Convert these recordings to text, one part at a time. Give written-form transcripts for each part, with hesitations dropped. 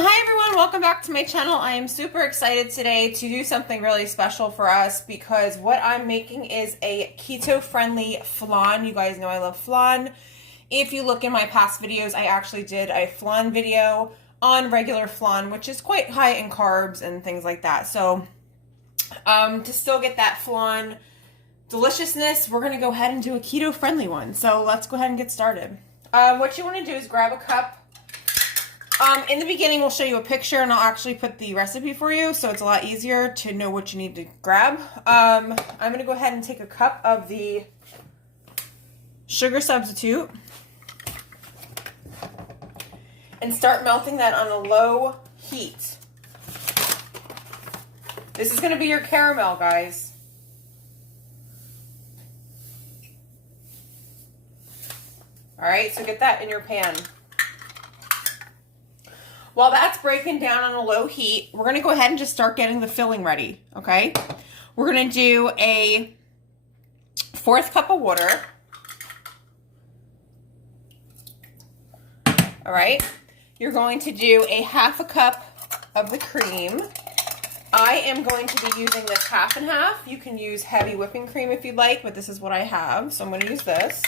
Hi everyone, welcome back to my channel. I am super excited today to do something really special for us because what I'm making is a keto-friendly flan. You guys know I love flan. If you look in my past videos, I actually did a flan video on regular flan, which is quite high in carbs and things like that. So to still get that flan deliciousness, we're going to go ahead and do a keto-friendly one. So let's go ahead and get started. What you want to do is grab a cup. In the beginning, we'll show you a picture and I'll actually put the recipe for you so it's a lot easier to know what you need to grab. I'm going to go ahead and take a cup of the sugar substitute and start melting that on a low heat. This is going to be your caramel, guys. All right, so get that in your pan. While that's breaking down on a low heat, we're going to go ahead and just start getting the filling ready, okay? We're going to do a 1/4 cup of water. All right? You're going to do a 1/2 cup of the cream. I am going to be using this 1/2 and 1/2. You can use heavy whipping cream if you'd like, but this is what I have, so I'm going to use this.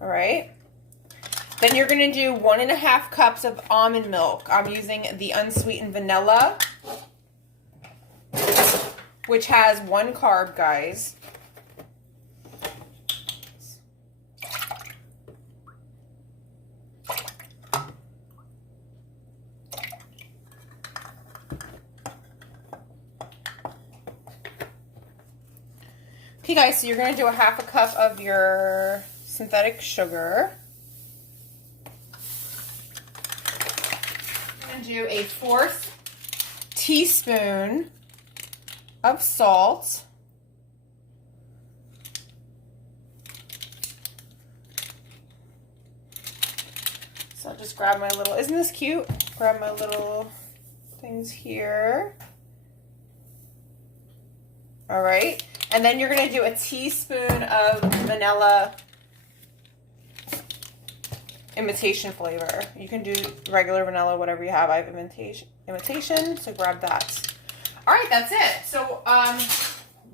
All right? Then you're going to do 1 1/2 cups of almond milk. I'm using the unsweetened vanilla, which has 1 carb, guys. Okay, guys, so you're going to do a 1/2 cup of your synthetic sugar. Do a 1/4 teaspoon of salt. So I'll just grab my little, isn't this cute? Grab my little things here. All right. And then you're going to do a teaspoon of vanilla imitation flavor. You can do regular vanilla, whatever you have. I have imitation, so grab that. All right, that's it. So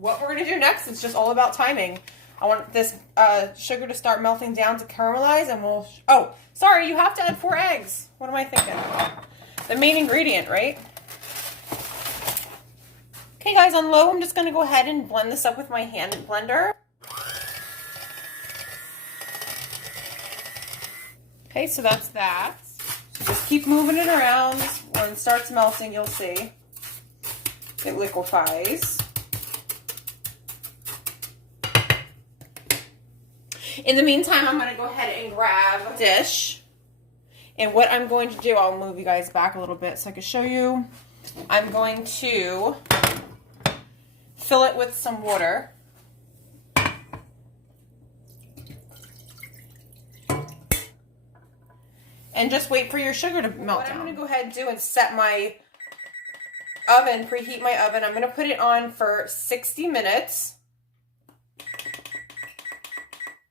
what we're going to do next is just all about timing. I want this sugar to start melting down to caramelize, and we'll... Oh, sorry, you have to add 4 eggs. What am I thinking? The main ingredient, right? Okay, guys, on low, I'm just going to go ahead and blend this up with my hand blender. Okay, so that's that. So just keep moving it around. When it starts melting, you'll see it liquefies. In the meantime, I'm going to go ahead and grab a dish. And what I'm going to do, I'll move you guys back a little bit so I can show you. I'm going to fill it with some water. And just wait for your sugar to melt down. What I'm going to go ahead and do is set my oven, preheat my oven. I'm going to put it on for 60 minutes.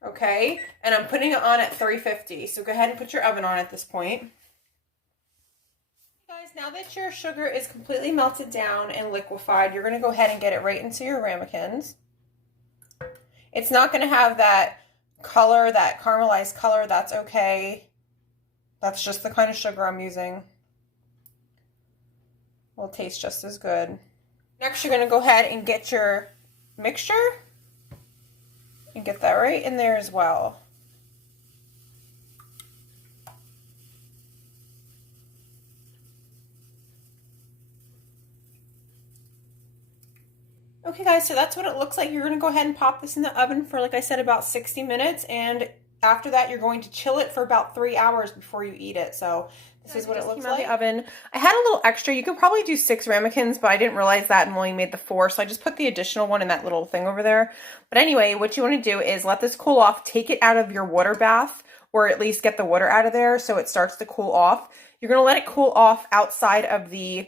Okay? And I'm putting it on at 350. So go ahead and put your oven on at this point. Guys, now that your sugar is completely melted down and liquefied, you're going to go ahead and get it right into your ramekins. It's not going to have that color, that caramelized color. That's okay. That's just the kind of sugar I'm using. Will taste just as good. Next, you're going to go ahead and get your mixture and get that right in there as well. Okay, guys, so that's what it looks like. You're going to go ahead and pop this in the oven for, like I said, about 60 minutes, and after that, you're going to chill it for about 3 hours before you eat it. So this is what it looks like. Out of the oven. I had a little extra. You could probably do 6 ramekins, but I didn't realize that and only made the 4. So I just put the additional one in that little thing over there. But anyway, what you want to do is let this cool off. Take it out of your water bath, or at least get the water out of there so it starts to cool off. You're going to let it cool off outside of the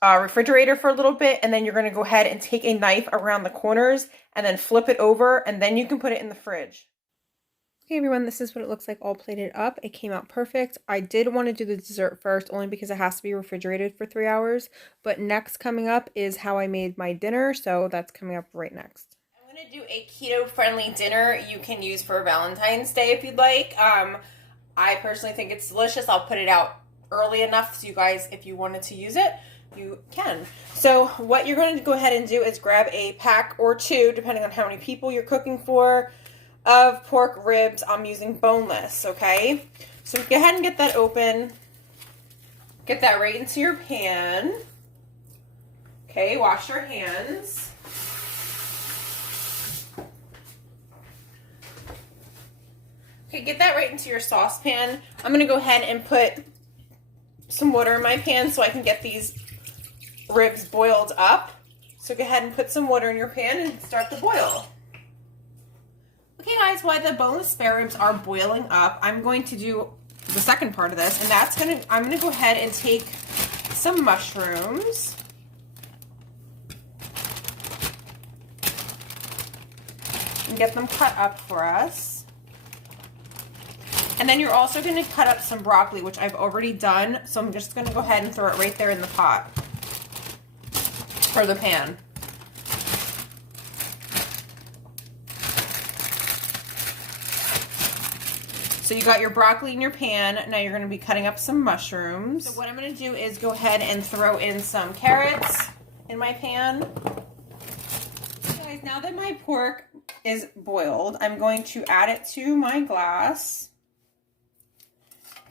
refrigerator for a little bit, and then you're going to go ahead and take a knife around the corners and then flip it over, and then you can put it in the fridge. Hey everyone, this is what it looks like all plated up. It came out perfect. I did want to do the dessert first, only because it has to be refrigerated for 3 hours. But next coming up is how I made my dinner, so that's coming up right next. I'm going to do a keto-friendly dinner you can use for Valentine's Day if you'd like. I personally think it's delicious. I'll put it out early enough so you guys, if you wanted to use it, you can. So what you're going to go ahead and do is grab a pack or two, depending on how many people you're cooking for, of pork ribs. I'm using boneless, okay? So go ahead and get that open. Get that right into your pan. Okay, wash your hands. Okay, get that right into your saucepan. I'm going to go ahead and put some water in my pan so I can get these ribs boiled up. So go ahead and put some water in your pan and start the boil. Okay guys, while the boneless spare ribs are boiling up, I'm going to do the second part of this, and I'm gonna go ahead and take some mushrooms. And get them cut up for us. And then you're also gonna cut up some broccoli, which I've already done, so I'm just gonna go ahead and throw it right there in the pot. For the pan. So you got your broccoli in your pan. Now you're going to be cutting up some mushrooms. So what I'm going to do is go ahead and throw in some carrots in my pan. Okay, guys, now that my pork is boiled, I'm going to add it to my glass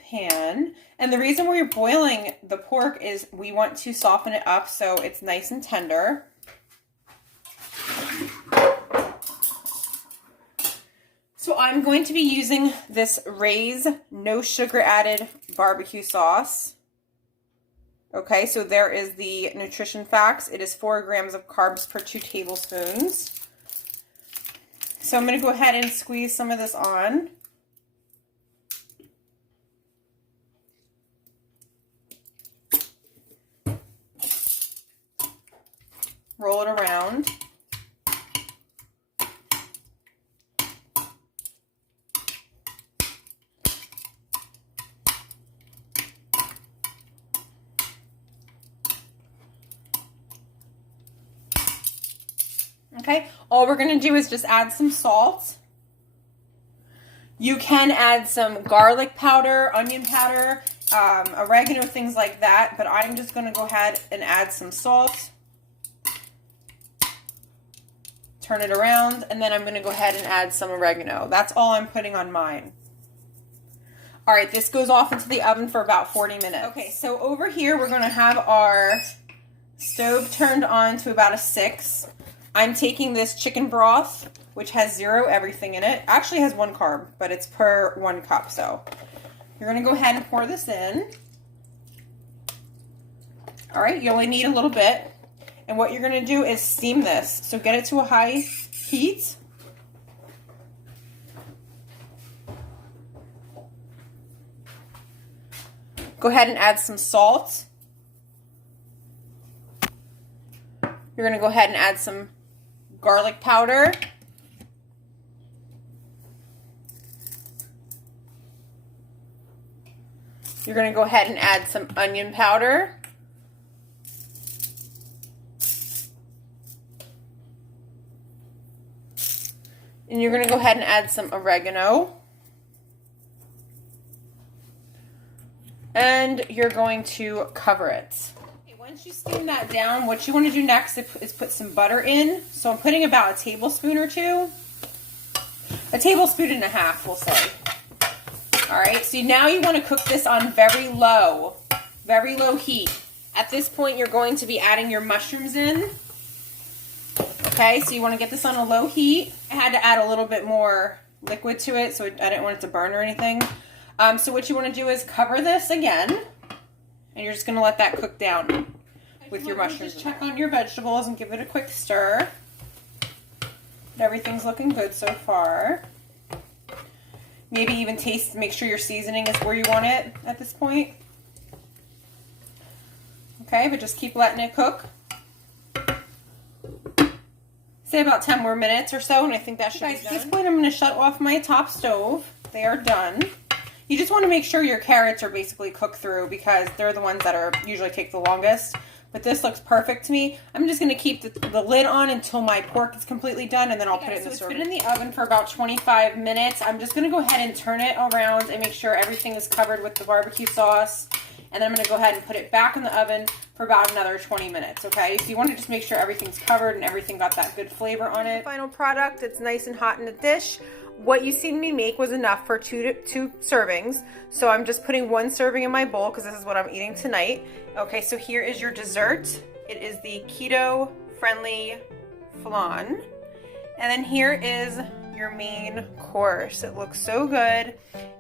pan. And the reason we're boiling the pork is we want to soften it up so it's nice and tender. So I'm going to be using this Ray's no sugar added barbecue sauce. Okay, so there is the nutrition facts. It is 4 grams of carbs per 2 tablespoons. So I'm going to go ahead and squeeze some of this on. Roll it around. Okay, all we're going to do is just add some salt. You can add some garlic powder, onion powder, oregano, things like that, but I'm just going to go ahead and add some salt. Turn it around, and then I'm going to go ahead and add some oregano. That's all I'm putting on mine. All right, this goes off into the oven for about 40 minutes. Okay, so over here we're going to have our stove turned on to about a 6. I'm taking this chicken broth, which has 0 everything in it. Actually has 1 carb, but it's per 1 cup. So you're going to go ahead and pour this in. All right, you only need a little bit. And what you're going to do is steam this. So get it to a high heat. Go ahead and add some salt. You're going to go ahead and add some garlic powder. You're going to go ahead and add some onion powder. And you're going to go ahead and add some oregano. And you're going to cover it. Once you steam that down, what you want to do next is put some butter in. So I'm putting about a tablespoon or 2. A tablespoon and a half, we'll say. All right, so now you want to cook this on very low heat. At this point, you're going to be adding your mushrooms in. Okay, so you want to get this on a low heat. I had to add a little bit more liquid to it, so I didn't want it to burn or anything. So what you want to do is cover this again, and you're just going to let that cook down with your mushrooms. Just check on your vegetables and give it a quick stir. Everything's looking good so far. Maybe even taste, make sure your seasoning is where you want it at this point. Okay, but just keep letting it cook. say about 10 more minutes or so, and I think that should be done. At this point, I'm going to shut off my top stove. They are done. You just want to make sure your carrots are basically cooked through because they're the ones that are usually take the longest. But this looks perfect to me. I'm just going to keep the lid on until my pork is completely done, and then I'll put it in the serving. It's been in the oven for about 25 minutes. I'm just going to go ahead and turn it around and make sure everything is covered with the barbecue sauce. And then I'm going to go ahead and put it back in the oven for about another 20 minutes, okay? So you want to just make sure everything's covered and everything got that good flavor on it. Final product, it's nice and hot in the dish. What you seen me make was enough for two servings. So I'm just putting one serving in my bowl because this is what I'm eating tonight. Okay, so here is your dessert. It is the keto friendly flan. And then here is your main course. It looks so good.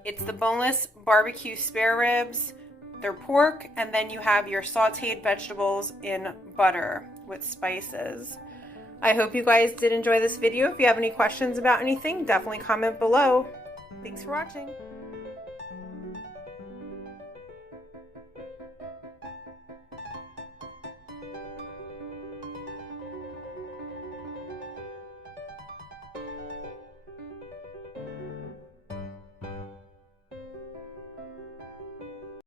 It's the boneless barbecue spare ribs, their pork, and then you have your sauteed vegetables in butter with spices. I hope you guys did enjoy this video. If you have any questions about anything, definitely comment below. Thanks for watching.